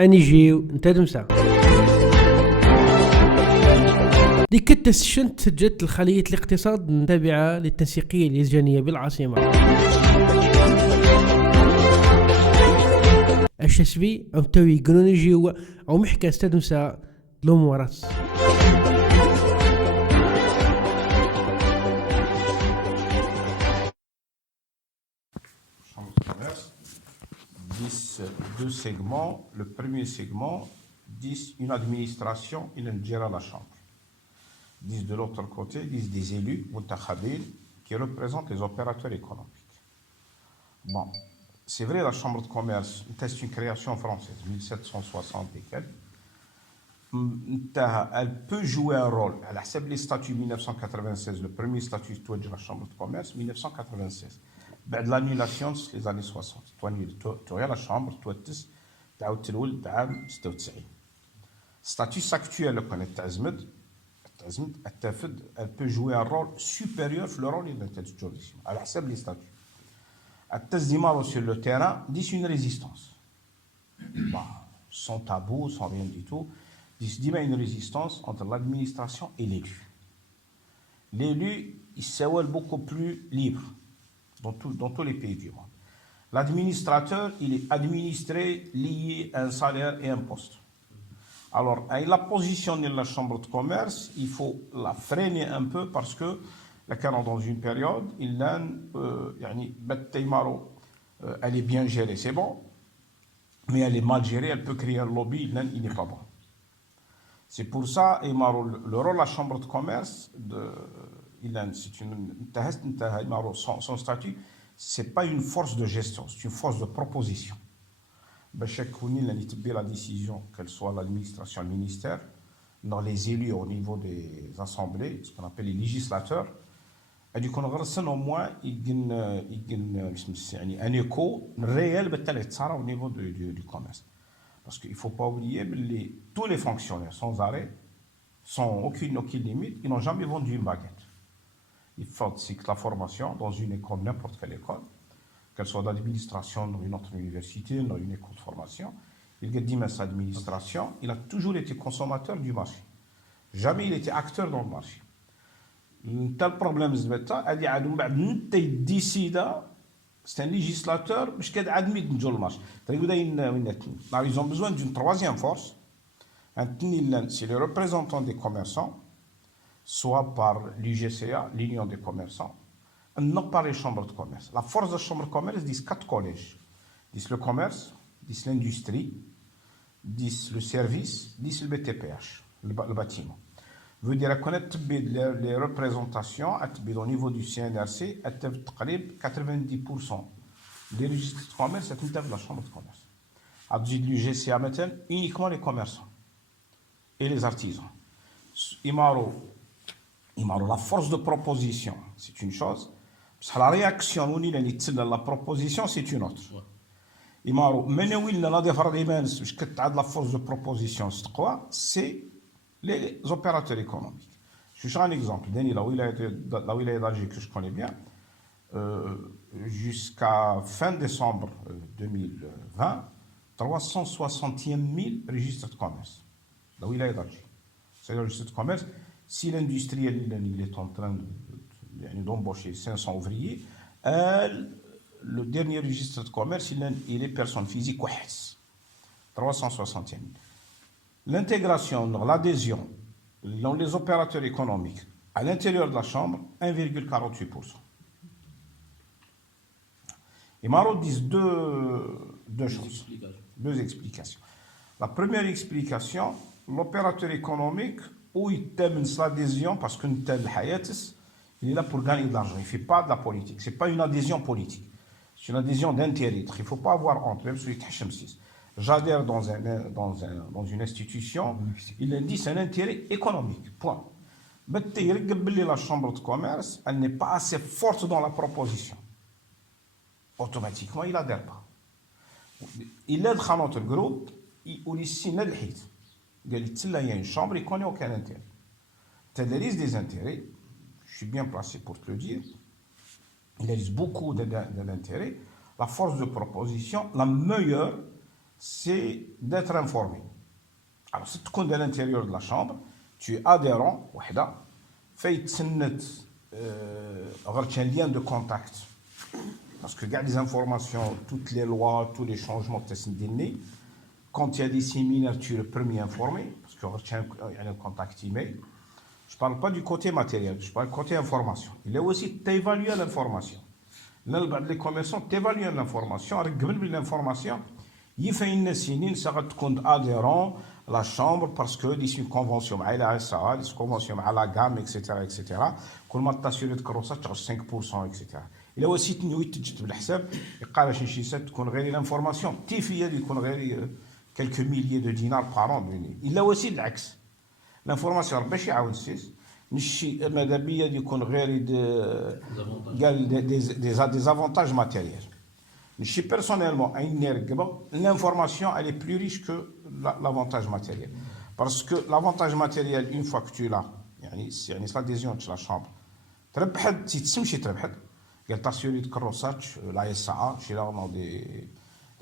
أنيجيو أنت دمسا ديك التسشنت جت الخلية الاقتصاد التابعة للتنسيقية الإسجانية بالعاصمة الشسبي أو توي جنونيجيو أو محكا استدمسا لوم ورس Chambre de commerce, 2 segments. Le premier segment, 10 une administration, il gère la chambre. 10 de l'autre côté, 10 des élus, Moutakhabin, qui représentent les opérateurs économiques. Bon, c'est vrai, la chambre de commerce, c'est une création française, 1760 et quelques. Elle peut jouer un rôle. Elle a accepté les statuts 1996, le premier statut de la chambre de commerce, 1996. بعد l'annulation les années 60 tu as la chambre tu as تلول عام 96 statut actuel le connaît تازمد elle peut jouer un rôle supérieur le rôle de la juridiction à حسب les statuts التزمار sur le terrain dit une résistance sans tabou sans rien du tout dit une résistance entre l'administration et l'élu il s'est beaucoup plus libre dans tous les pays du monde. L'administrateur, il est administré, lié à un salaire et un poste. Alors, à la position de la chambre de commerce, il faut la freiner un peu parce que, dans une période, elle est bien gérée, c'est bon, mais elle est mal gérée, elle peut créer un lobby, il n'est pas bon. C'est pour ça, le rôle de la chambre de commerce, son statut, ce n'est pas une force de gestion, c'est une force de proposition. Chaque la décision, qu'elle soit l'administration, le ministère, dans les élus au niveau des assemblées, ce qu'on appelle les législateurs, et du coup, au moins, il y a un écho réel au niveau du commerce. Parce qu'il ne faut pas oublier que tous les fonctionnaires, sans arrêt, sans aucune limite, ils n'ont jamais vendu une baguette. Il faut que la formation dans une école, n'importe quelle école, qu'elle soit d'administration dans une autre université, dans une école de formation, il a dit que cette administration, il a toujours été consommateur du marché. Jamais il était acteur dans le marché. Tel problème, c'est un législateur qui est admis dans le marché. Ils ont besoin d'une troisième force. C'est les représentants des commerçants, soit par l'UGCA, l'Union des commerçants, non par les chambres de commerce. La force de la chambre de commerce dit 4 collèges. Dit le commerce, dit l'industrie, dit le service, dit le BTPH, le bâtiment. Veut dire connaître les représentations au niveau du CNRC, 90% des registres de commerce, c'est la chambre de commerce. À l'UGCA maintenant, uniquement les commerçants et les artisans. La force de proposition, c'est une chose. La réaction à la proposition, c'est une autre. La force de proposition, c'est les opérateurs économiques. Je suis un exemple. La wilaya d'Alger que je connais bien, jusqu'à fin décembre 2020, 361 000 registres de commerce. La wilaya d'Alger. C'est le registre de commerce. Si l'industriel il est en train d'embaucher 500 ouvriers, le dernier registre de commerce, il est personne physique, 361 000. L'intégration, l'adhésion dans les opérateurs économiques à l'intérieur de la Chambre, 1,48%. Et Maro dit deux choses, deux explications. La première explication, l'opérateur économique, où il termine l'adhésion parce qu'il est là pour gagner de l'argent. Il ne fait pas de la politique. Ce n'est pas une adhésion politique. C'est une adhésion d'intérêt. Il ne faut pas avoir honte. Même celui qui j'adhère dans une institution, il a dit c'est un intérêt économique. Point. La chambre de commerce, elle n'est pas assez forte dans la proposition. Automatiquement, il n'adhère pas. Il aide dans notre groupe, il signe le hit. Il y a une chambre, il ne connaît aucun intérêt. Tu as la liste des intérêts, je suis bien placé pour te le dire. Il existe beaucoup d'intérêts. La force de proposition, la meilleure, c'est d'être informé. Alors, si tu es à l'intérieur de la chambre, tu es adhérent, وحدة, fait un lien de contact. Parce que regarde les informations, toutes les lois, tous les changements que tu as donnés, quand il y a des séminaires, tu es le premier informé, parce qu'il y a un contact email. Je ne parle pas du côté matériel, je parle du côté information. Il y a aussi d'évaluer l'information. Là, les commerçants t'évaluent l'information, avec l'information, il fait une signe, ça va être adhérent à la chambre parce que il y a une convention avec la SA, une convention avec la gamme, etc. Quand tu t'assures de que ça tu as 5%, etc. Il y a aussi une nuit tu te بالحساب يقال شي سات تكون غير l'information تيفيه يكون غير quelques milliers de dinars par an. Il y a aussi العكس. L'information باش يعاون السيس نشي ماذا بيا يكون غير قال des avantages matériels. Je personnellement, l'information elle est plus riche que l'avantage matériel. Parce que l'avantage matériel, une fois que tu l'as, c'est l'adhésion de la chambre. Tu تمشي تربح. قال t'assurer de carrossage, la SAA, chez là on a des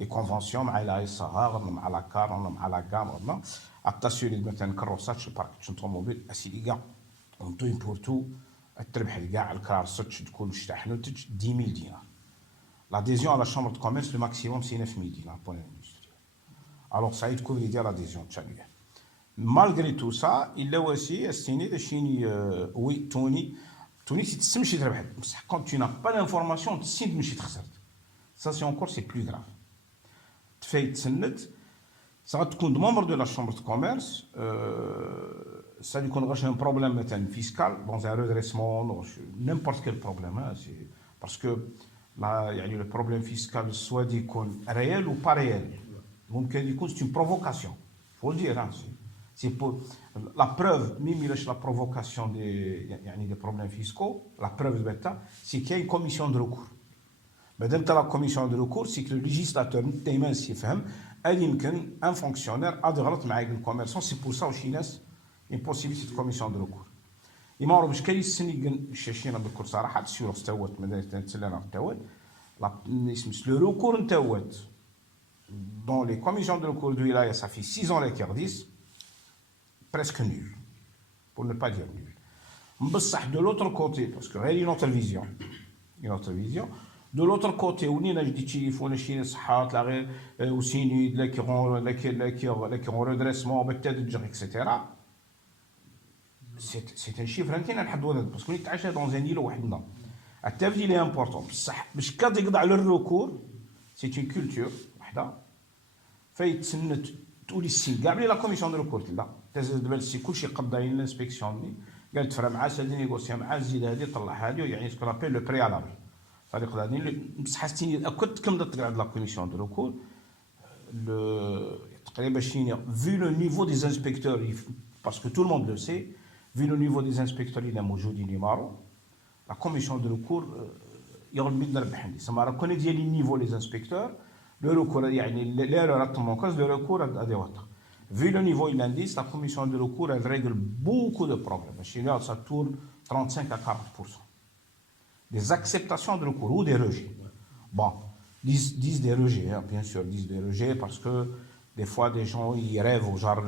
conventions مع la SAA, مع la car, مع la gamme, à t'assurer مثلا carrossage parc automobile asiliga. On tout pour tout, تربح كاع الكارسات تكون شحنوا 10 000 dinars. L'adhésion à la chambre de commerce, le maximum, c'est 9 000 dinars pour l'industrie. Alors, ça a été couvert l'adhésion de chaque. Malgré tout ça, il y a aussi estimé de Chine, oui, Tony, c'est tu quand tu n'as pas d'information, tu sais que ça, c'est encore, c'est plus grave. Tu fais ça va te compte membre de la chambre de commerce, ça lui connaît un problème fiscal, dans un redressement, n'importe quel problème, hein, parce que là, il y a le problème fiscal, soit dit réel ou pas réel. Donc, c'est une provocation. Il faut le dire. Hein, c'est pour la preuve, même la provocation des problèmes fiscaux, la preuve de ça, c'est qu'il y a une commission de recours. Mais dans la commission de recours, c'est que le législateur, un fonctionnaire a de relations avec le commerçant, c'est pour ça au Chine, il y a une possibilité de commission de recours. Il m'a dit que le recours dans les commissions de recours de Wilaya, ça fait 6 ans qu'ils disent presque nul, pour ne pas dire nul. De l'autre côté, parce qu'il y a une autre vision, de l'autre côté, on a dit qu'il faut les Chines, aussi qui ont redressement, etc. C'est un chiffre parce qu'on est dans un îlot. Il est important. Le recours, c'est une culture. La commission de recours, l'inspection, ce qu'on appelle le préalable. La commission de recours, vu le niveau des inspecteurs, parce que tout le monde le sait, vu le niveau des inspecteurs, il y a la commission de recours, ça m'a reconnu les niveaux des inspecteurs, le recours, l'erreur le recours à des autres. Vu le niveau, il indique, la commission de recours, elle règle beaucoup de problèmes. Chez nous, ça tourne 35 à 40%. Des acceptations de recours ou des rejets. Bon, disent des rejets, hein, bien sûr, disent des rejets parce que des fois, des gens, ils rêvent, genre,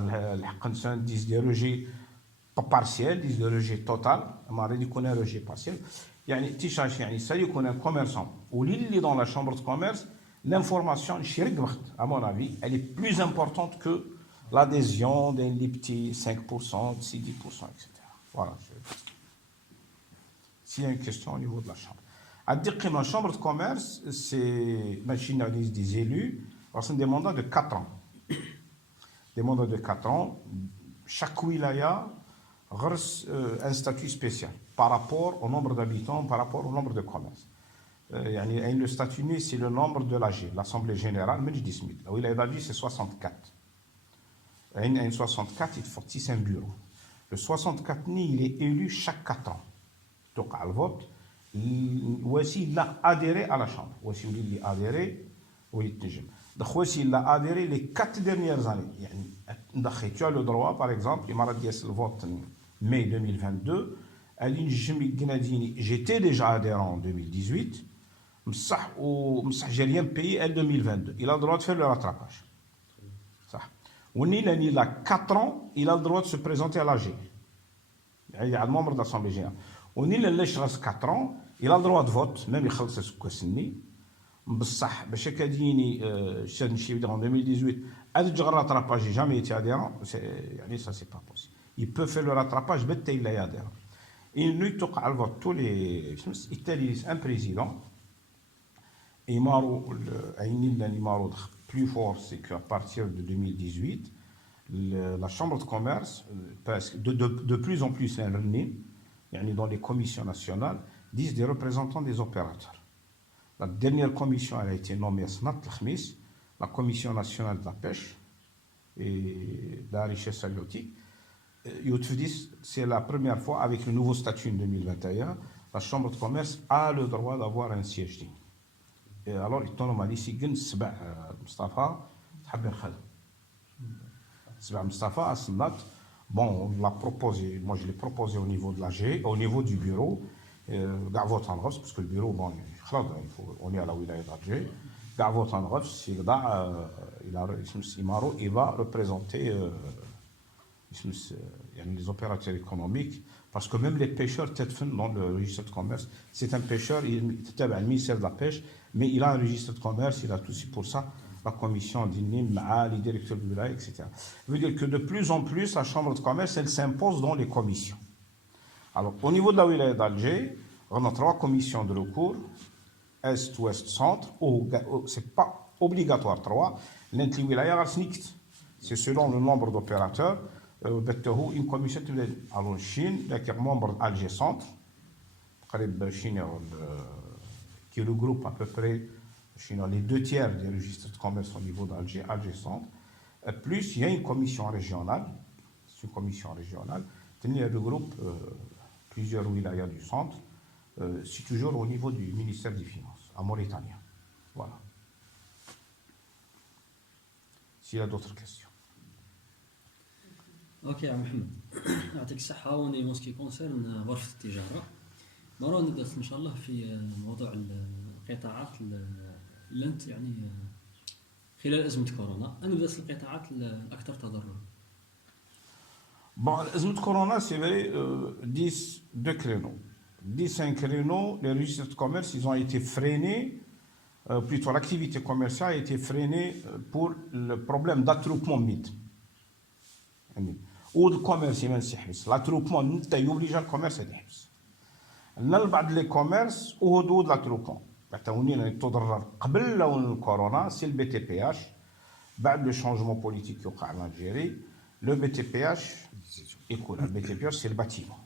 disent des rejets pas partiels, disent des rejets total. Il connaît un rejet partiel. Ça y est, un commerçant. Ou l'île est dans la chambre de commerce, l'information, à mon avis, elle est plus importante que l'adhésion d'un petits 5%, 10%, etc. Voilà. S'il y a une question au niveau de la chambre. À dire que la chambre de commerce, c'est des élus, c'est des mandats de 4 ans. Des mandats de 4 ans. Chaque wilaya a un statut spécial par rapport au nombre d'habitants, par rapport au nombre de commerces. Le statut né, c'est le nombre de l'AG, l'Assemblée Générale, mais je dis Smith. La wilaya d'Agi, c'est 64. Un 64, il faut un bureau. Le 64 né, il est élu chaque 4 ans. Donc, à le vote, voici, il a adhéré à la Chambre. Voici, il a adhéré au Litnejim. Donc, voici, il a adhéré les 4 dernières années. Tu as le droit, par exemple, il m'a dit le vote mai 2022. J'étais déjà adhérent en 2018. J'ai rien payé en 2022. Il a le droit de faire le rattrapage. Il a 4 ans, il a le droit de se présenter à l'AG. Il est membre de l'Assemblée générale. Il a 4 ans, il a le droit de vote, même il a le droit بصح باش كاديني شاد نمشي en 2018 هذا الجغر rattrapage j'ai jamais été adhérent يعني ça c'est pas possible. Il peut faire le rattrapage بتا il est adhérent. Il lui توقع le vote tous les Italie un président يمارو عيني اللي يمارو plus fort c'est qu'à partir de 2018 la chambre de commerce de plus en plus يعني dans les commissions nationales disent des représentants des opérateurs. La dernière commission elle a été nommée la commission nationale de la pêche et de la richesse halieutique. C'est la première fois avec le nouveau statut en 2021, la chambre de commerce a le droit d'avoir un siège digne. Et alors il tombe à l'issue سبع مصطفى تحب نخدم سبع مصطفى أصنات. Bon, on l'a proposé, moi je l'ai proposé au niveau de l'AG, au niveau du bureau, parce que le bureau, bon, on est à la wilaya d'Alger, il va représenter les opérateurs économiques, parce que même les pêcheurs, dans le registre de commerce, c'est un pêcheur, il est le ministère de la pêche, mais il a un registre de commerce, il a tout pour ça. La commission d'INIM, les directeurs de wilaya, etc. Ça veut dire que de plus en plus, la chambre de commerce, elle s'impose dans les commissions. Alors, au niveau de la wilaya d'Alger, on a 3 commissions de recours, Est, Ouest, Centre, ce n'est pas obligatoire 3, l'intli wilaya, c'est selon le nombre d'opérateurs, une commission, alors Chine, qui est membre d'Alger Centre, qui regroupe à peu près les 2 tiers des registres de commerce au niveau d'Alger, Alger Centre, plus il y a une commission régionale, c'est une commission régionale, qui regroupe plusieurs wilayas du centre, c'est toujours au niveau du ministère des Finances, à Mauritanie. Voilà. S'il y a d'autres questions. Ok, Mohamed. يعطيك الصحة. وأنا ce qui concerne غرفة التجارة مرة ندرس إن شاء الله في موضوع القطاعات اللي أنت يعني خلال أزمة كورونا أنا ندرس القطاعات الأكثر تضررا. Bon, l'azmut corona, c'est vrai, 2 créneaux. 5 créneaux, les registres de commerce, ils ont été freinés, plutôt l'activité commerciale a été freinée pour le problème d'attroupement mythe. Ou le commerce, l'attroupement, il oblige le commerce à déhibs. بعض les commerces ou de l'attroupement. قبل الكورونا c'est le BTPH. بعد le changement politique qui a en Algérie, le BTPH, écoute, le BTPH c'est le bâtiment.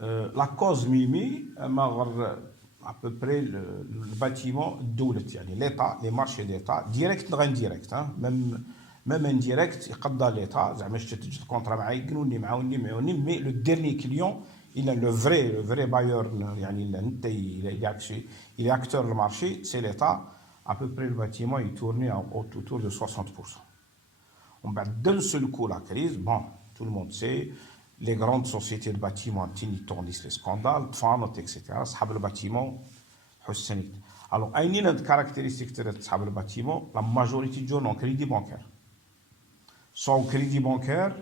La cause Mimi, à peu près le bâtiment l'État, les marchés d'État, direct ou indirect, hein, même indirect, il y a l'État, mais le dernier client, il a le vrai bailleur, il est acteur du marché, c'est l'État. À peu près le bâtiment il tournait autour de 60%. On va d'un seul coup la crise, bon, tout le monde sait, les grandes sociétés de bâtiments tendissent les scandales, etc. Le bâtiment, alors, il y a une caractéristique de le bâtiment, la majorité des gens ont crédit bancaire. Soit au crédit bancaire,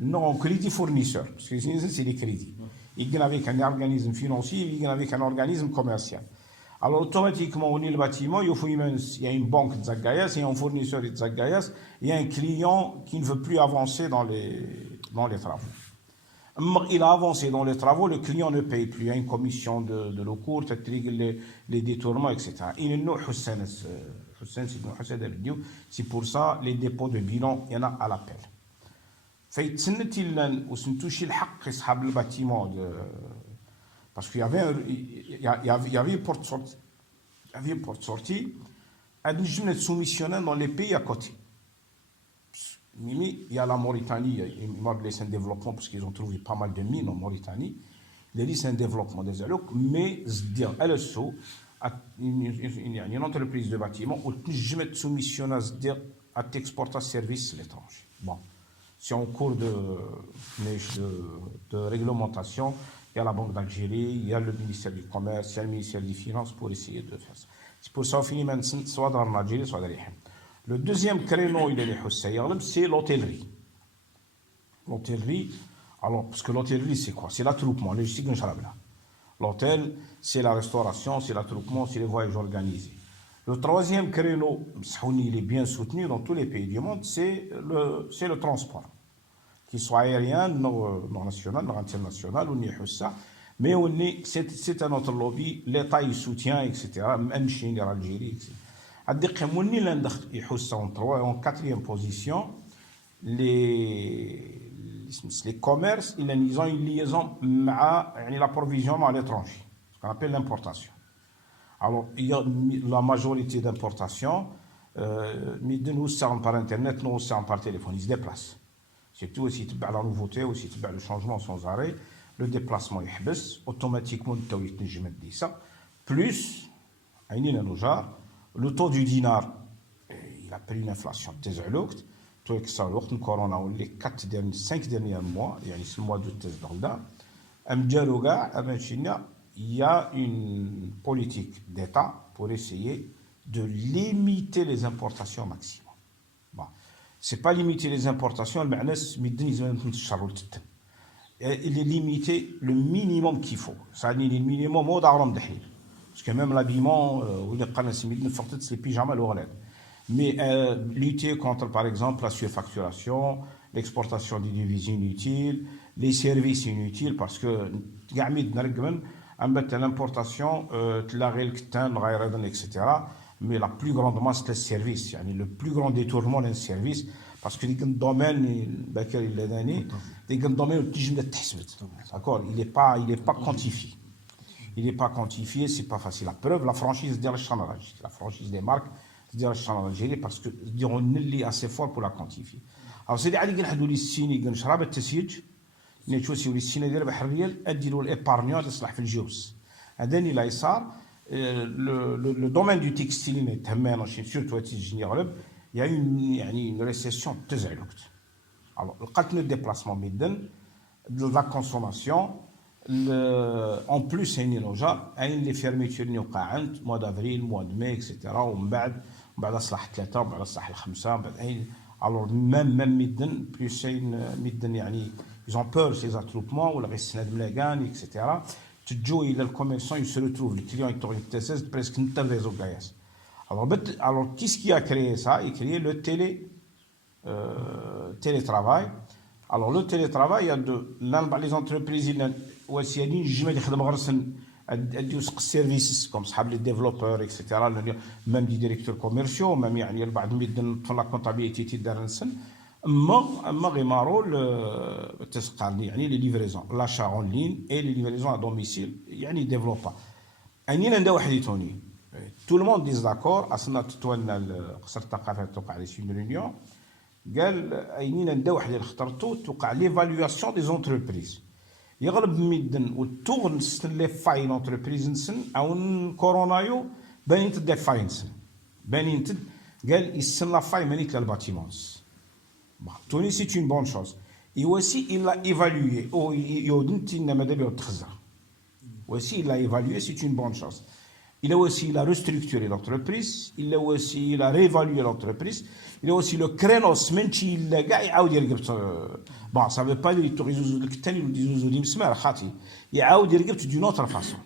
non au crédit fournisseur, parce que c'est les crédits. Il y a avec un organisme financier, il y a avec un organisme commercial. Alors, automatiquement, on est le bâtiment, il y a une banque de Zagayas, il y a un fournisseur de Zagayas, il y a un client qui ne veut plus avancer dans les travaux. Il a avancé dans les travaux, le client ne paye plus, il y a une commission de recours, les détournements, etc. C'est pour ça, les dépôts de bilan, il y en a à l'appel. Parce qu'il y avait une porte sortie. Il y avait une porte sortie. Elle est soumissionnée dans les pays à côté. Il y a la Mauritanie, ils ont laissé un développement parce qu'ils ont trouvé pas mal de mines en Mauritanie. Ils ont laissé un développement des allocs, mais LSO, une entreprise de bâtiment, où est soumissionnée à t'exporter service à l'étranger. Bon, c'est en cours de réglementation. Il y a la Banque d'Algérie, il y a le ministère du Commerce, il y a le ministère des Finances pour essayer de faire ça. C'est pour ça qu'on finit maintenant soit dans l'Algérie, soit dans l'Algérie. Le deuxième créneau, c'est l'hôtellerie. L'hôtellerie, alors, parce que l'hôtellerie, c'est quoi? C'est l'attroupement, logistique de Charabla. L'hôtel, c'est la restauration, c'est l'attroupement, c'est les voyages organisés. Le troisième créneau, il est bien soutenu dans tous les pays du monde, c'est le transport. Qu'il soit aérien, non national, non international, mais c'est un autre lobby, l'État il soutient, etc. Même Chine, l'Algérie, etc. En quatrième position, les commerces, ils ont une liaison avec l'approvisionnement à l'étranger, ce qu'on appelle l'importation. Alors, il y a la majorité d'importations, mais nous, c'est par Internet, nous, c'est par téléphone, ils se déplacent. Surtout aussi, la nouveauté, aussi, le changement sans arrêt, le déplacement, il automatiquement, plus, le taux du dinar, il a pris une inflation tout le corona, les 5 derniers mois, c'est le mois de il y a une politique d'État pour essayer de limiter les importations au maximum. Bon. Ce n'est pas limiter les importations, il est limité le minimum qu'il faut. Ça dit le minimum au d'Aram d'Ahil. Parce que même l'habillement, c'est les pyjamas, mais lutter contre, par exemple, la surfacturation, l'exportation des devises inutiles, les services inutiles, parce que l'importation, etc. Mais la plus grande masse, c'est le service. Le plus grand détournement, c'est le service. Parce que dans le domaine, il n'est pas quantifié. Il n'est pas quantifié, c'est pas facile. La preuve, la franchise de la franchise des marques, parce que on est assez fort pour la quantifier. Alors, c'est des نشوفوا السنه ديال بحر الريال اديروا الابارنيون تصلح في الجوز هذا اللي لا يصار لو دومين دو تكستيل تهمنا سورتو تيجيني غلب يا يعني ريسيسيون تزعلوكت alors لقات لو ديبلاسمون ميدن لا كونسوماسيون en plus يعني نوجا عين لي فيرميتور اللي وقع عند موا دافريل موا دو مي اكسيتيرا ومن بعد صلاح 3 ومن بعد صلاح 5 بعد عين alors même ميدن بلوس ميدن يعني ils ont peur ces attroupements ou la ressinade mlagan, etc. Tu joues le commerçant, il se retrouve, les clients ils presque une telle réseau gaillasse. Alors qu'est-ce qui a créé ça? Il a créé le télétravail. Alors le télétravail, il y a les entreprises, il y a des services comme les développeurs, etc. Même des directeurs commerciaux, même il y a la comptabilité d'Arensen. les livraisons, l'achat en ligne et les livraisons à domicile, يعني développent. Tout le monde est d'accord, أصلا تتولى قصر الثقافة توقع لي une réunion قال أينينا نداو واحد اللي اخترتو توقع l'évaluation des entreprises. يغلب ميدن وتغن لي فاي l'entreprise نسن أو كورونايو بانين تدي فاي نسن بانين تد قال يسن لا فاي مانيت للباتيمونس. Tony, c'est une bonne chose. Et aussi, il l'a évalué. Aussi, il l'a évalué, c'est une bonne chose. Il a restructuré l'entreprise. Il a réévalué l'entreprise. Il a aussi le créneau, bon, ça ne veut pas dire qu'il d'une autre façon.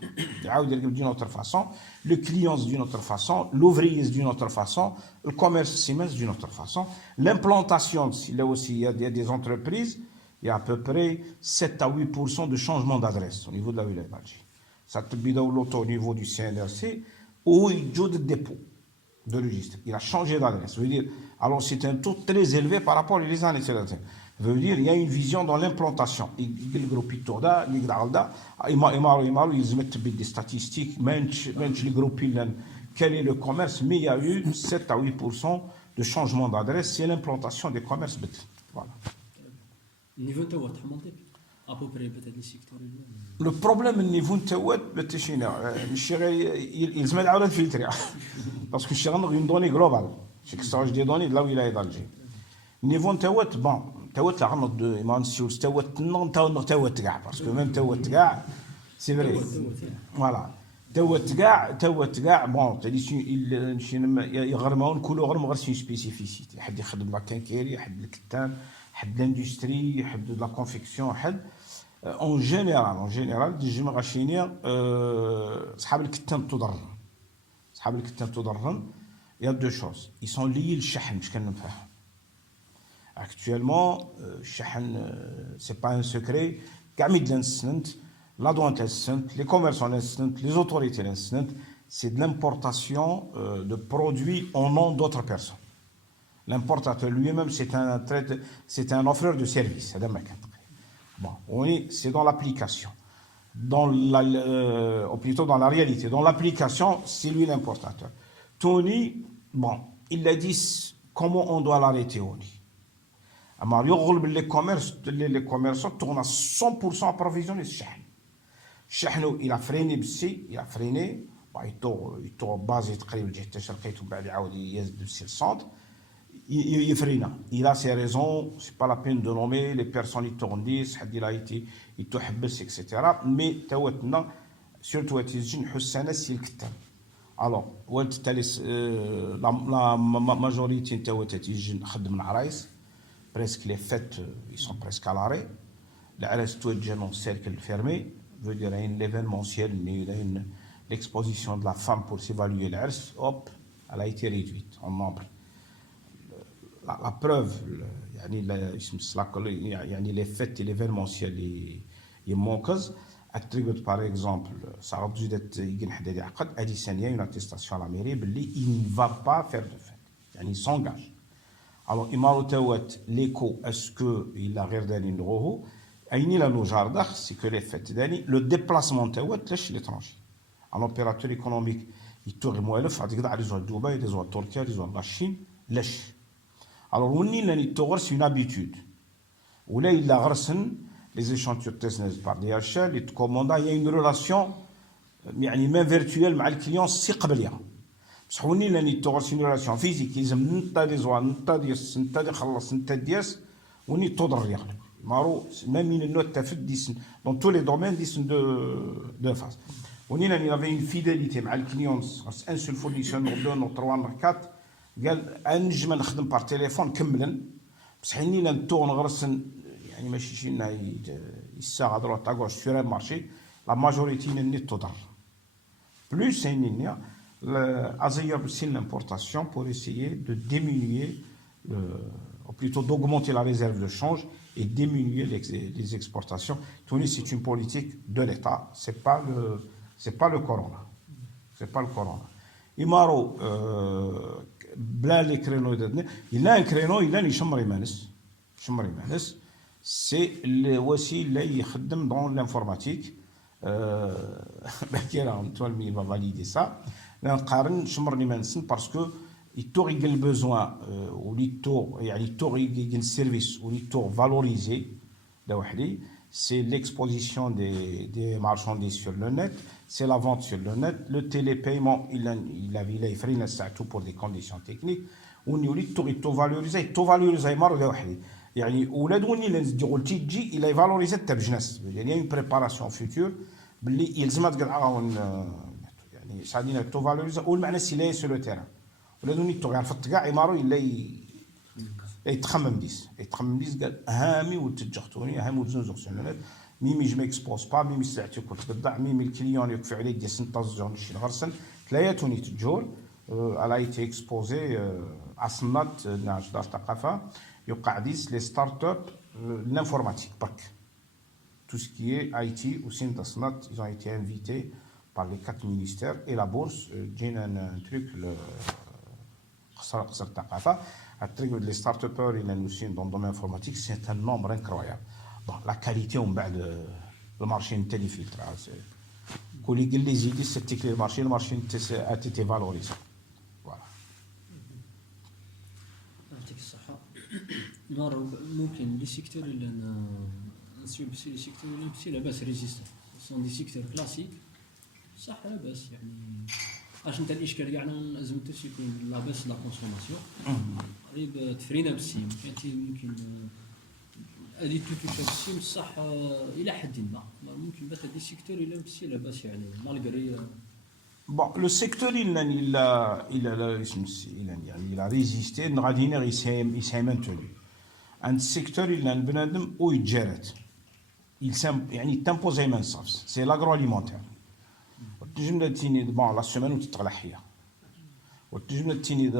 D'une autre façon. Le client d'une autre façon. L'ouvrier d'une autre façon. Le commerce d'une autre façon. L'implantation, là aussi, il y a des entreprises. Il y a à peu près 7 à 8% de changement d'adresse au niveau de la ville d'Alger. Ça te bide au niveau du CNRC où il y a des dépôts de registre. Il a changé d'adresse. Ça veut dire, alors c'est un taux très élevé par rapport aux années précédentes. Ça veut dire qu'il y a une vision dans l'implantation. Il groupe Itoda, il ils mettent des statistiques, les groupes, quel est le commerce, mais il y a eu 7 à 8% de changement d'adresse, c'est l'implantation des commerces. Voilà. Niveau de à peu près peut-être les secteurs. Le problème au niveau de il se met à filtrer parce que je suis une donnée globale. C'est que ça des données de la wilaya d'Alger. Niveau de bon, تاوت la rame de Mansour, تاوت non تاوت parce que même تاوت c'est vrai. Voilà. توت كاع بون يغرمون كل غرم غير شي سبيسيفيسيتي، حد يخدم لا كانكيري، حد الكتان، حد لاندستري، حد لا كونفيكسيون، حد اون جينيرال دي جينيراشينيا صحاب الكتان تضرهم. Il y a deux choses. Ils sont liés au shahan, je connais pas. Actuellement, shahan, c'est pas un secret. Gamid l'instant, la douane l'instant, les commerçants l'instant, les autorités l'instant, c'est de l'importation de produits au nom d'autres personnes. L'importateur lui-même, c'est un offreur de services. Bon, c'est dans l'application. Ou plutôt dans la réalité. Dans l'application, c'est lui l'importateur. Tony, bon, il a dit comment on doit l'arrêter, Tony. Les commerçants tournent à 100% approvisionner ce chahn. Chahn, il a freiné, il tourne basé تقريبا جهة الشرقية وبعد يعاود يزيد في السنتر. Il a ses raisons, c'est pas la peine de nommer les personnes qui tournent 10, il a été, il te habesse, etc. Mais surtout, c'est le كتاب. Alors, la majorité presque les fêtes, ils sont presque à l'arrêt. L'arrêt est en cercle fermé, veut dire un événementiel, l'exposition de la femme pour s'évaluer l'arrêt, hop, elle a été réduite en nombre. La preuve, les fêtes et l'événementiel, ils manquent. Par exemple, ça a dû être une attestation à la mairie, il ne va pas faire de fête. Il s'engage. Alors, l'écho, est-ce qu'il a regardé une roue? C'est que les fêtes, le déplacement est l'étranger. Un opérateur économique, il tourne moins le fait, il a Dubaï, il a Turquie, il a la Chine, alors, c'est une habitude. Ou là, il a les échantillons testés par DHL, les commandes, il y a une relation, même virtuelle, avec le client, c'est قبلها. Parce qu'on a une relation physique, ils aiment نتا دي زوا نتا ديس نتا دي خلص نتا ديس وني تضر يعني. مارو même une note تفد dans tous les domaines de face. On il avait une fidélité avec le client, un seul fournisseur, deux, trois, quatre. قال انجم نخدم بار تليفون كملا بصح اني نتورن غرسن يعني ماشي شي يسا هضروا تاغوش سور ان مارشي لا ماجوريتي نيت تضر بلوس اني ازير بسين l'importation pour essayer de diminuer ou plutôt d'augmenter la réserve de change et diminuer les exportations. Tunis, c'est une politique de l'État, c'est pas le corona. C'est pas le corona. Imaro بلا لي كرينو il a un créneau il a يشمر يمانس c'est الوسيله اللي يخدم dans l'informatique بحكي لهم انتم اللي va valider ça نقارن شمر يمانس parce que il tourne le besoin ou il tourne يعني tourne le service ou il tourne valoriser ده وحدي c'est l'exposition des marchandises sur le net, c'est la vente sur le net, le télépaiement, il a fait tout pour des conditions techniques, on il valoriser مرة واحدة يعني أولادوني اللي il a valorisé التبجنس يعني une préparation future باللي يلزم تقعد يعني ساعدين تو valoriser والمعنى سيلاي sur le terrain أولادوني يعني في الطقاع إمارو إلا يتخمم ديس قال هامي وتجحتوني هامي وتزنزق سنوات ميمي جو ميكسبوز با ميمي سلعتي كنت تقطع ميمي الكليون يكفي عليك ديال سنطاز جون شي غرسن ثلاثوني تجول على ايتي اكسبوزي اصنات ناش دار الثقافه يوقع ديس لي ستارت اب لانفورماتيك برك tout ce qui est IT ou Sintasnat, ils ont été invités par les 4 ministères et la bourse. J'ai un truc, le les start-upers dans le domaine informatique, c'est un nombre incroyable. Bon, la qualité, on bat le marché intelligent filtre. Quand les idées, c'est que le marché a été valorisé. Voilà. يعطيك الصحة. ممكن لي سيكتور اللي نسيو بسي لي سيكتور اللي بسي لاباس ريزيستون سون دي سيكتور كلاسيك صح لاباس يعني اش انت الاشكال كاع ازمتو يكون لاباس لا كونسوماسيون قريب تفرينا بالسيم ممكن هذه توتوشا بالسيم صح الى حد ما ممكن بات هذه سيكتور الى بسي لاباس يعني مالغري Bon, le secteur, il a résisté, il s'est maintenu. Un secteur, il t'impose un c'est l'agroalimentaire. Bon, la semaine où tu travailles. والتجمله الثاني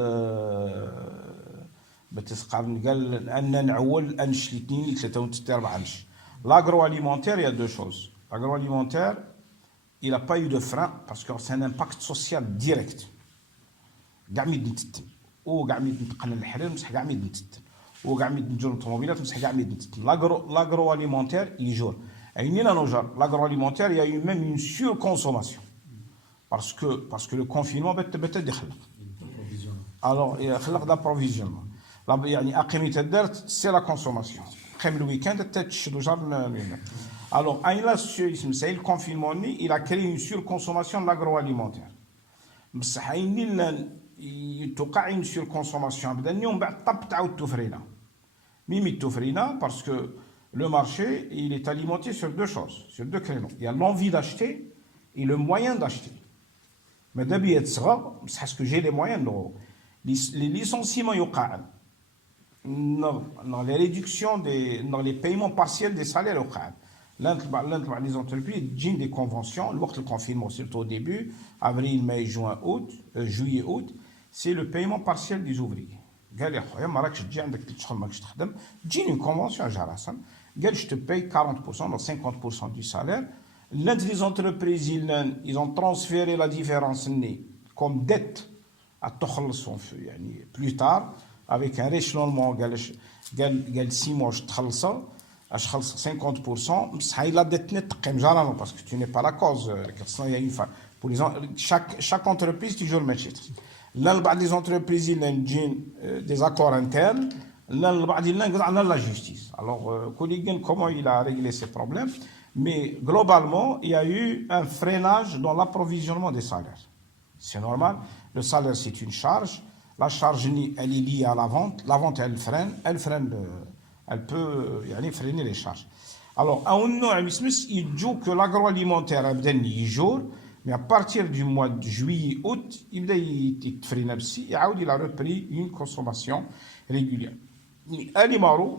بتسقى قال ان نعول انش الاثنين ثلاثه ونص اربعه انش. L'agroalimentaire, il y a deux choses. L'agroalimentaire, il n'a pas eu de frein parce que c'est un impact social direct. كاع ميد نتتم وكاع ميد نتقن الحرير مسح كاع ميد نتتم وكاع ميد نجور الطوموبيلات مسح كاع ميد نتتم. L'agroalimentaire يجور عينينا نوجر. L'agroalimentaire, il y a eu même une surconsommation parce que le confinement بدا يخلق. Alors, il y a d'approvisionnement. C'est la consommation. Comme le week-end, alors, le confinement, il a créé une surconsommation de l'agroalimentaire. Il y a une surconsommation. Parce que le marché, il est alimenté sur deux choses, sur deux créneaux. Il y a l'envie d'acheter et le moyen d'acheter. Mais d'habitude, c'est parce que j'ai les moyens de les licenciements dans les réductions dans les paiements partiels des salaires les entreprises ont des conventions le confinement surtout au début avril mai juin août juillet août c'est le paiement partiel des ouvriers قال لي خويا ما راكش تجي عندك 3 شهور ماكش تخدم تجيني une convention جارسا قال je te paye 40% dans 50% du salaire. Les entreprises ils ont transféré la différence comme dette à plus tard avec un rééchelonnement قال 6 mois je تخلصها اش خلص 50% بصح لا dette تقيم جارا parce que tu n'es pas la cause il y a une pour les chaque entreprise toujours le même titre. Là بعض les entreprises ils ont des accords internes là البعض ينقض la justice. Alors Koligan comment il a réglé ces problèmes, mais globalement il y a eu un freinage dans l'approvisionnement des salaires. C'est normal, le salaire c'est une charge, la charge elle est liée à la vente elle freine elle peut freiner les charges. Alors il dit que l'agroalimentaire mais à partir du mois de juillet août il a repris une consommation régulière. À Limaro,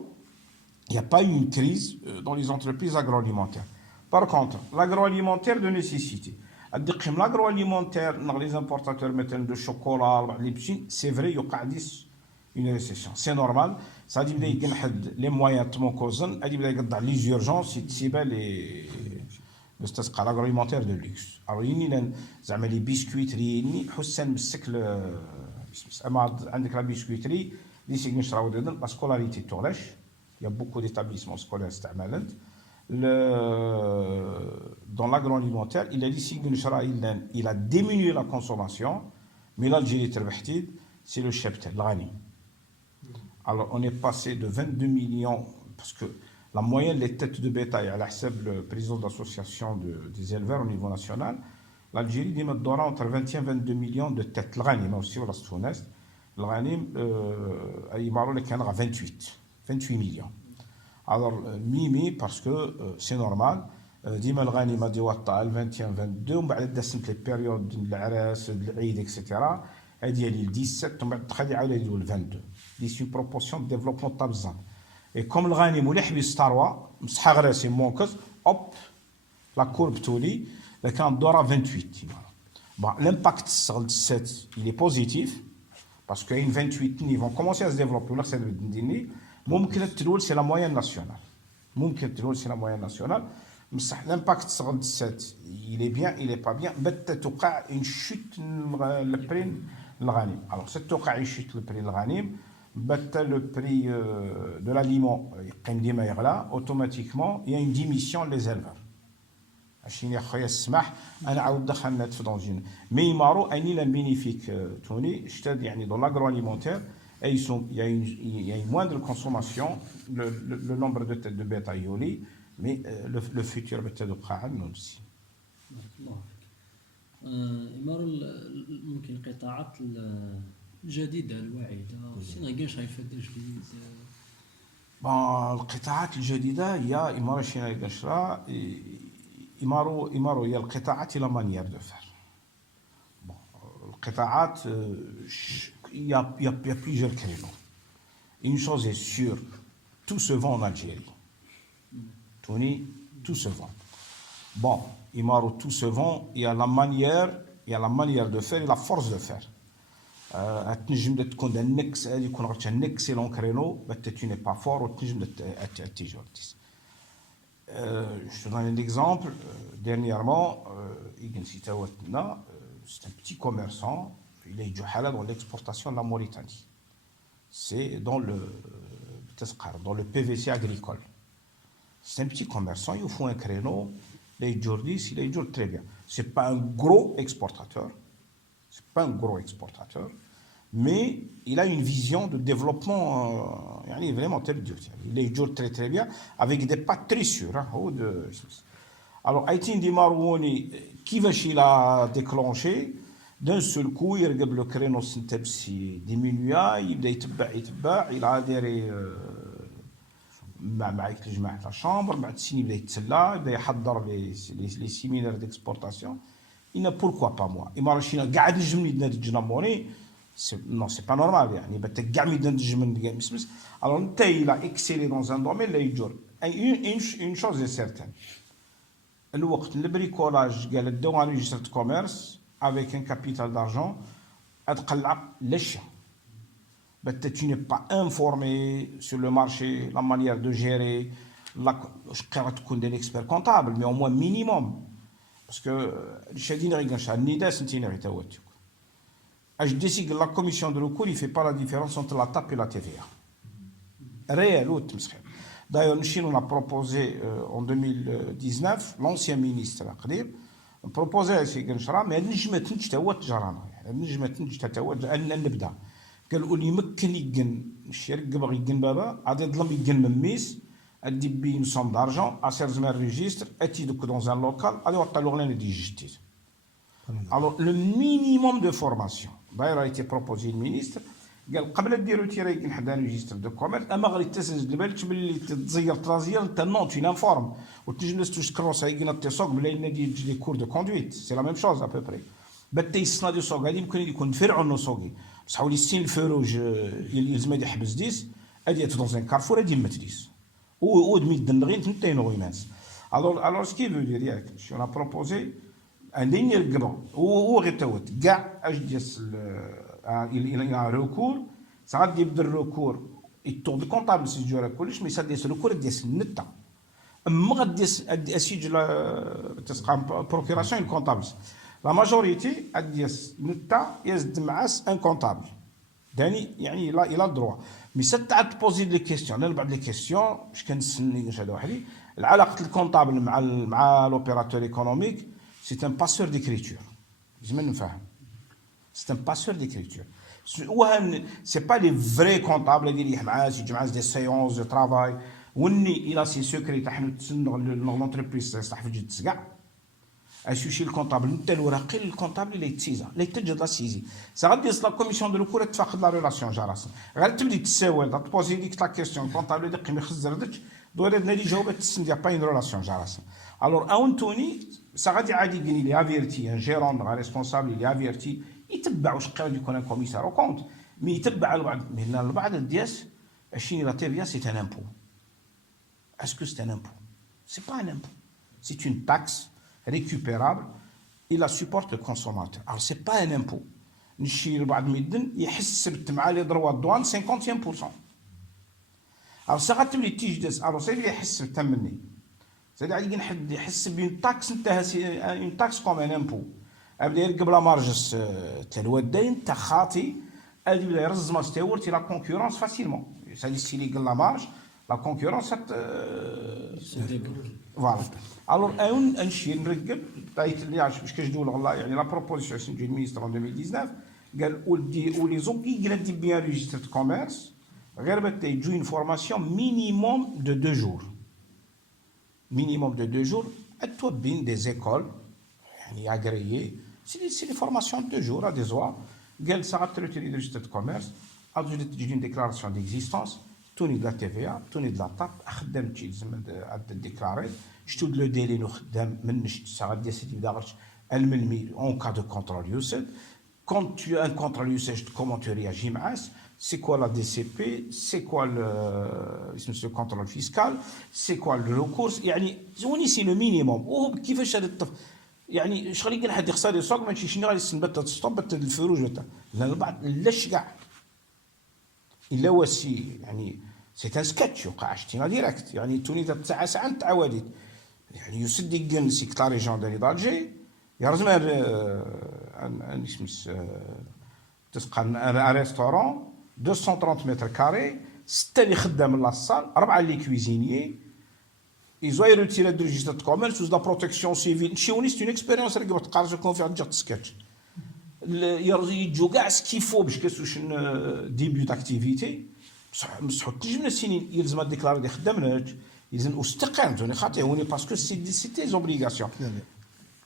il n'y a pas eu une crise dans les entreprises agroalimentaires. Par contre, l'agroalimentaire de nécessité. L'agroalimentaire, dans les importateurs de chocolat, c'est vrai, il y a une récession. C'est normal. Ça dit qu'il y a les moyens de mon cousin, il y a les urgences, c'est l'agroalimentaire de luxe. Alors, il y a les biscuiteries, la biscuiterie, la scolarité tourlèche. Il y a beaucoup d'établissements scolaires dans l'agroalimentaire. Il a dit il a diminué la consommation, mais l'Algérie, c'est le cheptel, l'Ghani. Alors, on est passé de 22 millions, parce que la moyenne des têtes de bétail, à la le président de l'association des éleveurs au niveau national, l'Algérie dit entre 21 et 22 millions de têtes. L'Ghani, mais aussi la Sounest. L'Ghani, il m'a dit qu'il y en a 28 millions. Alors, Mimi, parce que c'est normal, ديما الغنيمه دي وطا 21 22 ومن بعد دازت لي بيريود ديال العراس العيد اكسيتيرا هادي ديال 17 ومن بعد تخلي عاود يديروا 22 دي سي بروبورسيون دو ديفلوبمون تاع بزاف اي كوم الغنيم ولا حبيس طاروا مسح غراسي مونكس اوب لا كورب تولي كان دورا 28. Bon, l'impact sur le 17 il est positif parce que 28 ils vont commencer à se développer là c'est le dîner. ممكن تقول c'est la moyenne nationale. ممكن تقول c'est la moyenne nationale. بصح l'impact sur le 17 il est bien il est pas bien. بدا توقع une chute le prix الغنيم. Alors cette توقع une chute le prix الغنيم بدا le prix de l'aliment يقيم ديما يغلى automatiquement il y a une diminution les éleveurs. عشان يا خويا السماح انا عاود دخلنا في دونجين مي مارو اني لا بينيفيك توني اشتد يعني dans l'agroalimentaire. Et il y a une moindre consommation, le nombre de têtes de bétail yoli, mais le futur bétail de Qahan aussi. إمارة ممكن القطاعات الجديدة الواعدة شنو كاين شايفة جديد؟ القطاعات الجديدة هي إمارة شنو كنشرا إمارة هي القطاعات إلى مانيير دو فير. القطاعات il y a plusieurs créneaux. Une chose est sûre, tout se vend en Algérie. Tout se vend. Bon, Imaro, tout se vend, il y a la manière de faire et la force de faire. تنجم تكون يكون un excellent créneau, tu n'es pas fort, وتنجم تيجي. Je te donne un exemple. Dernièrement, c'est un petit commerçant, il est dans l'exportation de la Mauritanie. C'est dans le PVC agricole. C'est un petit commerçant, il faut un créneau, il est très bien. Ce n'est pas un gros exportateur, mais il a une vision de développement vraiment très dur. Il est très très bien, avec des pattes très sûres. Alors, Aïtine Di Marouani, il a déclenché, d'un seul coup, il regarde le créneau diminue, il a adhéré مع la chambre, بعد سنين بدا يتسلى, بدا يحضر les séminaires d'exportation. Il n'a pourquoi pas moi. Il قاعد نجم يدنا موني. Non, c'est pas normal. Alors, il a excellé dans un domaine. Une chose est certaine. Le bricolage, il y a un registre de commerce avec un capital d'argent. Tu n'es pas informé sur le marché, la manière de gérer. Je crois que tu es un expert comptable, mais au moins minimum. Parce que je décide que la commission de recours ne fait pas la différence entre la TAP et la TVA. Réel ou d'ailleurs, nous on a proposé en 2019, l'ancien ministre a proposé à ces gens mais nous ne pouvons pas نبدا قالوا لي يمكن يجن الشركه باغي يجن بابا غادي يظلم يجن مميس ادي بي سوم دارجون اسيرز من ريجستر اتي دوك دون ان لوكال غادي يعطي لوغلان دي جديد. Alors le minimum de formation d'ailleurs a été proposé le ministre قال قبل ديروا تيري حدا ريجستر دو كوميرس اما غادي تسجل بالك باللي تزير ترازير انت نون تو انفورم وتنجم تشكروا سايقنا تيسوق بلا ينادي دي كور دو كوندويت سي لا ميم شوز ا بو بري بدا يسنا دي سوق غادي يمكن يكون فرع النسوقي بصح حوالي 60 الفروج يلزم يحبس ديس ادي دون ان كارفور ادي متديس او دمي دنغين تنتين ويمانس alors ce qui veut dire que on a proposé un dernier grand ou غيتوت كاع اش ديس il y a un recours ça va dire le recours il tourne le comptable si je كلش mais ça ديس recours ديس النتا اما غديس اسيج لا procuration une comptable la majorité ديس نتا يزد معاس ان comptable يعني il a le droit mais ça تعاد تبوزي لي كيسيون انا بعد لي كيسيون واش كنسني هذا وحدي العلاقه الكونطابل مع l'opérateur économique c'est un passeur d'écriture لازم نفهم c'est un passeur d'écriture c'est pas les vrais comptables اللي يجمع des séances de travail واللي il a ses secrets تاع نتسنى l'entreprise تاع جد تسقع اسوشي الكونطابل انت الورقي الكونطابل اللي يتسيزا اللي تجد لا سيزي سا غادي يصل لا كوميسيون دو ريكور تفقد لا ريلاسيون جاراس غادي تبدي تساوي تبوزي ديك لا كيسيون الكونطابل دقي ما يخزردش دور نادي جاوبت تسنديا با اون ريلاسيون جاراس الور اونتوني سا غادي عادي يجيني لي افيرتي ان جيرون ريسبونسابل لي افيرتي يتبع واش قاعد يكون ان كوميسار او كونت مي يتبع البعض الدياس اشيني لا تيفيا سي ان امبو اسكو سي ان امبو سي با ان امبو سي اون تاكس récupérable il la supporte le consommateur. Alors c'est pas un impôt. نشير بعد ميدن يحسب مع لي دروا الدوان 51%. alors ça غتولي تيجي داس alors سي يحسب تمني سي غادي نحد يحسب اون تاكس نتاها اون تاكس كوم ان امبو ابدا يرقب لا مارجس تاع الودين تاع خاطي ادي بدا يرزم استورتي لا كونكورونس فاسيلمون سا لي سي لي قال لا مارج لا كونكورونس فوالا alors un شيء نرقب تايت اللي عاش باش كنجدوا والله يعني لا بروبوزيسيون سي دو مينيستر en 2019 قال ولي زوكي قال بيان ريجستر دو كوميرس غير بتا يجو une formation minimum de 2 jours اتوبين des écoles يعني agréées c'est des formations de 2 jours à des heures قال ساعه تريتيري ريجستر دو كوميرس اجي تجي une déclaration d'existence توني de la TVA توني de la TAP خدمتي لازم ديكلاري شتو لو ديلي نو خدام من ساعه ديال سيدي داغرش الملمي اون كا دو كونترول يوسد quand tu as un contrat à l'USH, comment tu réagis, c'est quoi la DCP, c'est quoi le contrôle fiscal, c'est quoi le recours, يعني زوني c'est le minimum. وهو كيفاش هذا الطفل يعني شغل يقول حد يخسر يسوق ماشي شنو غادي يستنبت تستوب الفروج تاع لان البعض لاش كاع الا واسي يعني سي ان سكتش وقع شتينا ديريكت يعني توني تاع ساعه نتاع وديت يعني يسد يقن سيكتار ريجون دالي دالجي يرزم ان اسمس تسقى ان ريستورون 230 متر كاري 6 اللي خدام لاصال 4 اللي كويزينيي ils ont retiré le registre de commerce sous la protection civile chez on c'est une expérience اللي تقارج يكون فيها جات سكتش يجوا كاع سكيفو باش كاسوش ديبيو داكتيفيتي بصح تنجم السنين يلزم ديكلاري اللي خدامناش يلزم واستقام توني خاطيوني باسكو سي دي زوبليغاسيون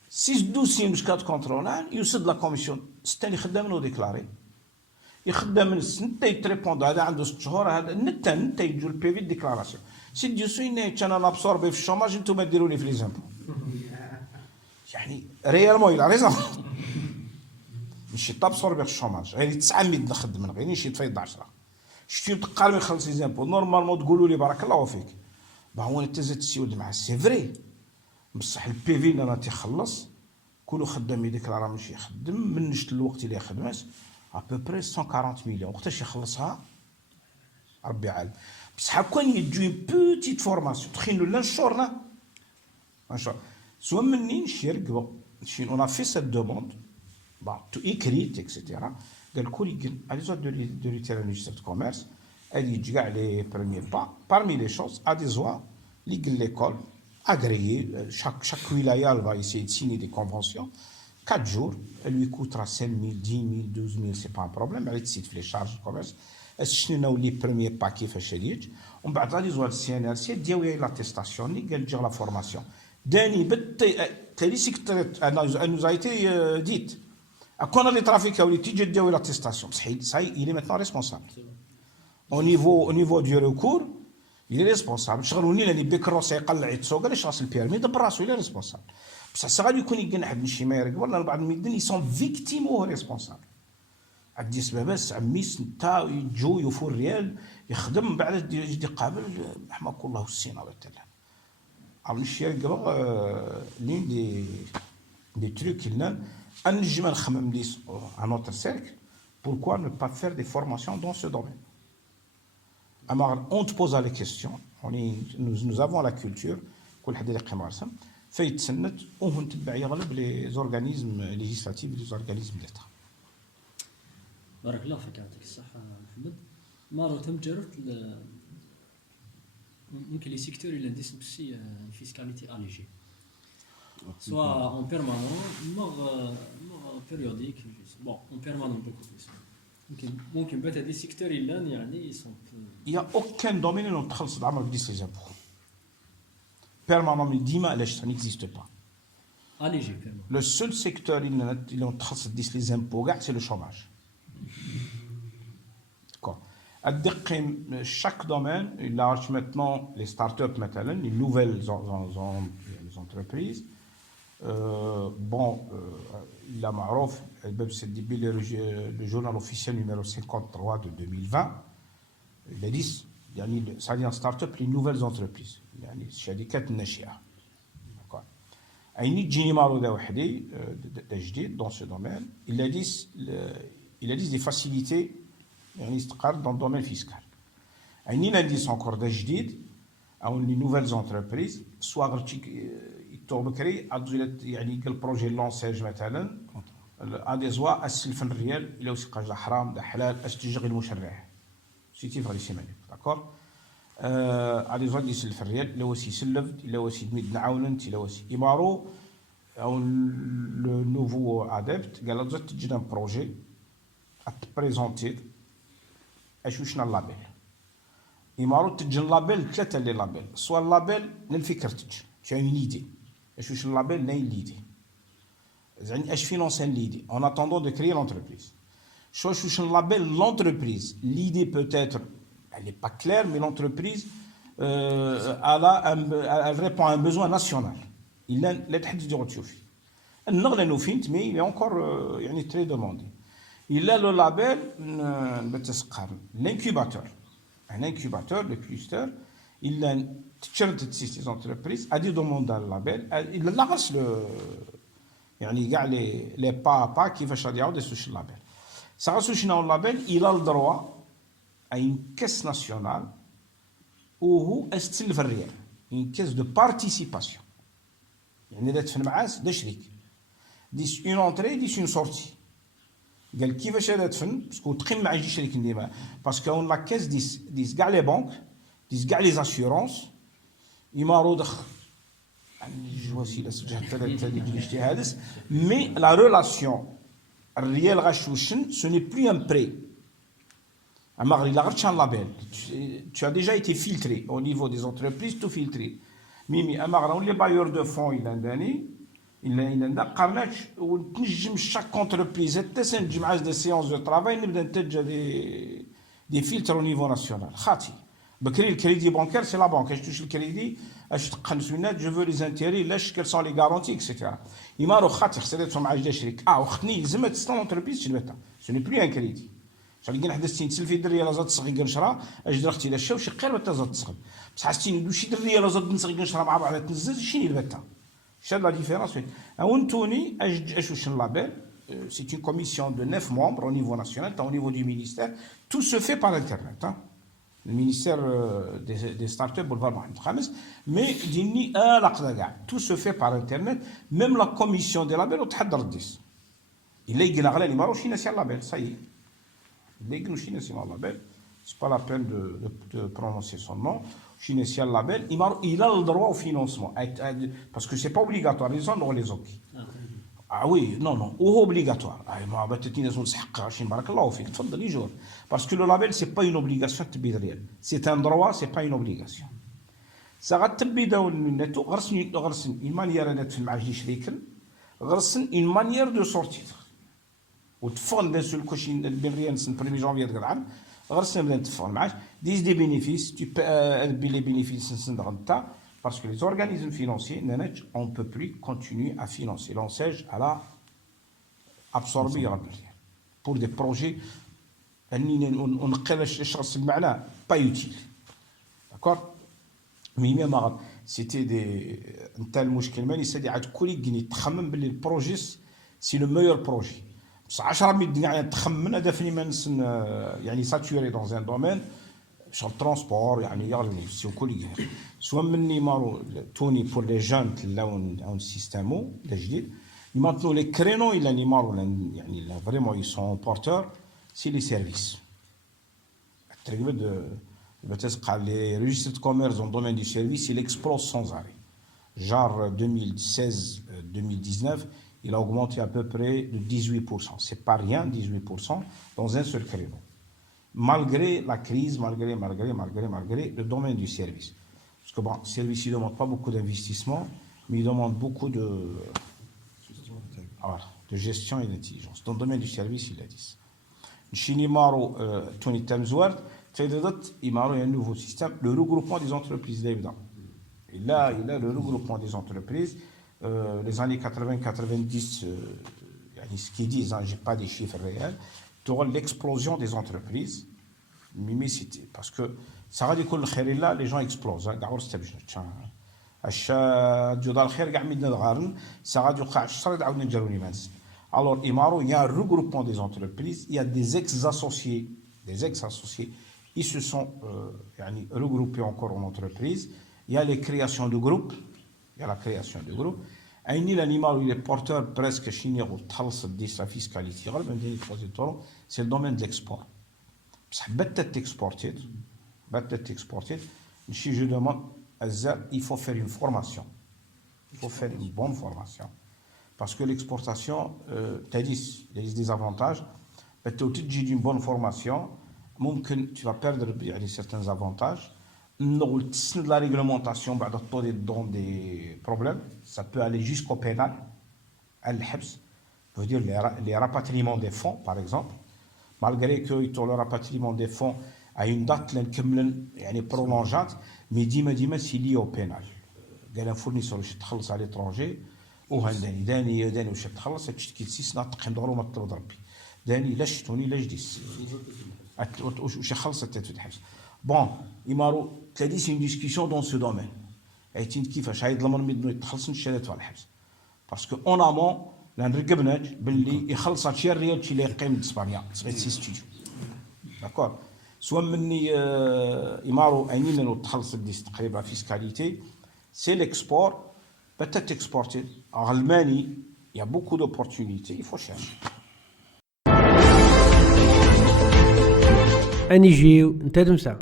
سي دوسي باش كات كونترولان يسد لا كوميسيون سته اللي خدامنو ديكلاري يخدم من السنه يتريبوند هذا عنده 6 شهور هذا نتا يجوا البي في ديكلاراسيون سي ديو سوين كان انا ابسوربي في الشوماج انتم ديروا لي في لي زامبو يعني ريالمون الى ريزون ماشي تابسوربي في الشوماج غير 900 نخدم من غير شي تفيض 10 شتي تقال ما يخلص لي زامبو نورمالمون تقولوا لي بارك الله فيك با هو انت زدت السيود مع سي فري بصح البي في اللي انا تيخلص كلو خدام يديكلارا ماشي يخدم من نشت الوقت اللي خدمات ابوبري 140 مليون وقتاش يخلصها ربي عالم بصح كان يجي بوتيت فورماسيون تخيلوا لا نشورنا نشور سوا منين شي ركبوا شي اون في سيت دوموند با تو ايكريت اكسيتيرا قال كل يقول على زود دو ريتيرن ريجستر دو كوميرس اللي يجي كاع لي بروميير با parmi les choses à des oies اللي قال ليكول agréé chaque wilaya elle va essayer de signer des conventions 4 jours elle lui coûtera 5 000 10 000 12 000 c'est pas un problème elle décide في les charges de commerce شنو لي بروميير با كيفاش يجي ومن بعد غادي يزوال السي ان ار سي دياو لاتيستاسيون اللي قال تجي لا فورماسيون داني تالي سيكتريت انا نوزايتي ديت كون لي ترافيك اللي تيجي دياو لاتيستاسيون بصح ساي الي ميتنون ريسبونسابل au niveau du recours il est responsable شغلوني لاني بكروس يقلع يتسوق علاش راس البيرمي دبر راسو il est responsable بصح سا غادي يكون يقنح بشي ما يركب ولا بعض المدن يسون فيكتيم وهو ريسبونسابل عندي سباباس عميس نتا يجو يفور ريال يخدم من بعد يجي قابل حماك الله والسينا والتلا عم نشي يركب لين دي تروك لنا نجم نخمم ليس ان اوتر سيركل pourquoi ne pas faire des formations dans ce domaine. Alors, on te pose les questions, nous avons la culture, كل حد اللي قيم راسهم فيتسنت وهو نتبع يغلب les organismes législatifs les organismes d'État. بارك الله فيك يعطيك الصحة محمد. مرة تم جربت ممكن لي سيكتور اللي نديس بسي فيسكاليتي اليجي سواء اون بيرمانون مور بيريوديك بون اون بيرمانون بوكو بليس ممكن بات هادي سيكتور اللي يعني يسون Il n'y a aucun domaine où on تخلص العمر بديس les impôts. Permanent ديما علاش ça n'existe pas. اليجي بيرمانون. Le seul secteur اللي on تخلص بديس les impôts كاع c'est le chômage. D'accord. Chaque domaine, il lâche maintenant les startups مثلا, les nouvelles entreprises. Il a معروف le journal officiel numéro 53 de 2020. Il a dit ça dit en start-up les nouvelles entreprises يعني الشركات الناشئة. D'accord. أي تجيني معروضة وحدي تجديد dans ce domaine. Il a dit des facilités يعني يستقر dans le domaine fiscal. يعني نديس encore تجديد أو les nouvelles entreprises soit بكري يعني قال بروجي لونساج مثلا ادي زوا السلف الريال الا وسقاج دا حرام دا حلال اش تجي غير المشرع سيتي فري سيماني داكور ادي زوا دي سلف الريال الا وسي سلف الا وسي دميد نعاوننت الا وسي ايمارو او لو نوفو ادابت قال زوا تجي دان بروجي ابريزونتي اش وشنا لابيل ايمارو تجي لابيل ثلاثه لي لابيل سوا لابيل للفكر تجي شي ليدي اش le label n'est l'idée. Est-ce financer l'idée en attendant de créer l'entreprise. Le label l'entreprise. L'idée peut-être, elle n'est pas claire, mais l'entreprise, elle répond à un besoin national. Il a l'aide de retrouver. Mais il est encore très demandé. Il a le label l'incubateur. Un incubateur, le cluster, il a ces entreprises, a dit demande un label, il lance les pas à pas qui va changer le label. Ça va soutenir un label, il a le droit à une caisse nationale où est une caisse de participation. يعني إذا تفهم معاس ده شريك ديس اون انتري ديس اون سورتي قال كيفاش هذا تفهم باسكو تقيم مع يجي شريك ديما باسكو لا كاس ديس كاع لي بانك ديس كاع لي اسيورونس يمارو دخ يعني جواسي لا سجلت هذيك الاجتهاد مي لا ريلاسيون الريال غاشوشن سو ني بلو ان بري اما il a reçu un label tu as déjà été filtré au niveau des entreprises tout filtré ميمي اما غير لي بايور دو فون الى عندني الا قرناش ونتنجم شاك انتربريز حتى سنجم دي سيونس دو طرافاي نبدا نتجا دي فيلتر او نيفو ناسيونال خاطي بكري الكريدي بانكير سي لا بانك اش توش الكريدي اش تقنس منات جو فو لي زانتيري لاش كيل سون لي غارونتي اكسيتيرا يمارو خاطر خسرتهم مع جدا شريك وختني يلزم تستون انتربريز شنبتا سوني بلو ان كريدي شغل كاين حدا 60 تسلفي دريه زاد تصغي كنشرا اش درختي لا شاو شي قير بتا زاد تصغي بصح 60 دوشي دريه زاد نصغي كنشرا مع بعض تنزل شي البتا شاد لا ديفيرونس اونتوني اش واش لابيل سي une commission de 9 membres au niveau national au niveau du ministère tout se fait par internet le ministère des startups boulevard Mohamed Khamis mais ديني لاقدا كاع tout se fait par internet même la commission des labels وتحضر الديس الا يقنا غلا اللي ما روحش ناس لابيل صاي c'est pas la peine de prononcer son nom. Chinesial Label, il a le droit au financement. Parce que c'est pas obligatoire. Les gens ont les OK. Ah oui, non, obligatoire. Parce que le label, c'est pas une obligation. C'est un droit, c'est pas une obligation. Ça va une manière de sortir. وتفضل الناس الكوشين البريان سن 1 جانفي هذاك العام غير نبدا نتفاهم معاك ديز دي بينيفيس tu peux بي لي بينيفيس نسند غنتا parce que les organismes financiers on ne peut plus continuer à financer l'ONCEJ à la absorber pour des projets اني ونقل الشخص المعنى pas utile d'accord mais même c'était des انت المشكل مالي سادي عاد كل يقني تخمم باللي البروجيس سي لو ميور بروجي بصح 10 مليون يعني تخمن هدفني ما نسن يعني ساتوري دون ان دومين شغل ترونسبور يعني يغلي سي كل سوا مني مارو توني بور لي جون تلاون اون سيستيمو جديد maintenant les créneaux il animal يعني vraiment ils sont porteurs c'est les services التركيبه بتسقى les registres de commerce dans le domaine du service il explose sans arrêt genre 2016-2019 il a augmenté à peu près de 18%. C'est pas rien, 18% dans un seul créneau. Malgré la crise, malgré le domaine du service. Parce que bon, le service, il ne demande pas beaucoup d'investissement, mais il demande beaucoup de gestion et d'intelligence. Dans le domaine du service, il a dit. Chez Nimaro, Tony Tamsworth, il y a un nouveau système, le regroupement des entreprises. Et là, il a le regroupement des entreprises. Les années 80-90, ce qu'ils disent, je n'ai pas des chiffres réels, tu auras l'explosion des entreprises, mimicité, parce que ça va dire que les gens explosent. Alors, il y a un regroupement des entreprises, il y a des ex-associés, ils se sont regroupés encore en entreprise, il y a les créations de groupes, il y a la création de groupes. L'animal, il est porteur presque chinois ou la fiscalité. C'est le domaine de l'export. Peut-être exporté. Si je demande, il faut faire une formation. Il faut faire une bonne formation. Parce que l'exportation, il y a des avantages. Peut-être que tu as une bonne formation, tu vas perdre certains avantages. La réglementation dans des problèmes, ça peut aller jusqu'au pénal, veut dire les rapatriements des fonds, par exemple, malgré que le rapatriement des fonds a une date prolongeante, mais dis-moi s'il y est au pénal. Il y a un fournisseur qui est à l'étranger, ou un داني لا شتوني لا جديس واش خلصت تدفع الحبس. بون يمارو تلادي سي ديسكسيون دون سو دومين عيتين كيفاش عيد المرمي يتخلص من الشهادات تاع الحبس باسكو اون امون لا نرقبناش باللي يخلص شي الريال شي اللي يقيم اسبانيا صغير سي ستوديو داكور سوا مني يمارو عينين لو تخلص ديس تقريبا فيسكاليتي سي ليكسبور peut-être exporter en Allemagne il y a beaucoup d'opportunités il faut chercher. انيجيو انت دمسا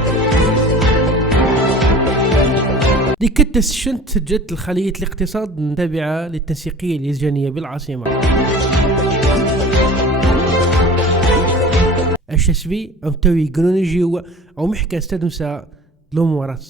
ديك التسشنت سجلت الخلية الاقتصاد التابعة للتنسيقية الإسجانية بالعاصمة الشسبي أو توي قرونيجيو أو محكا استدمسا لومورات.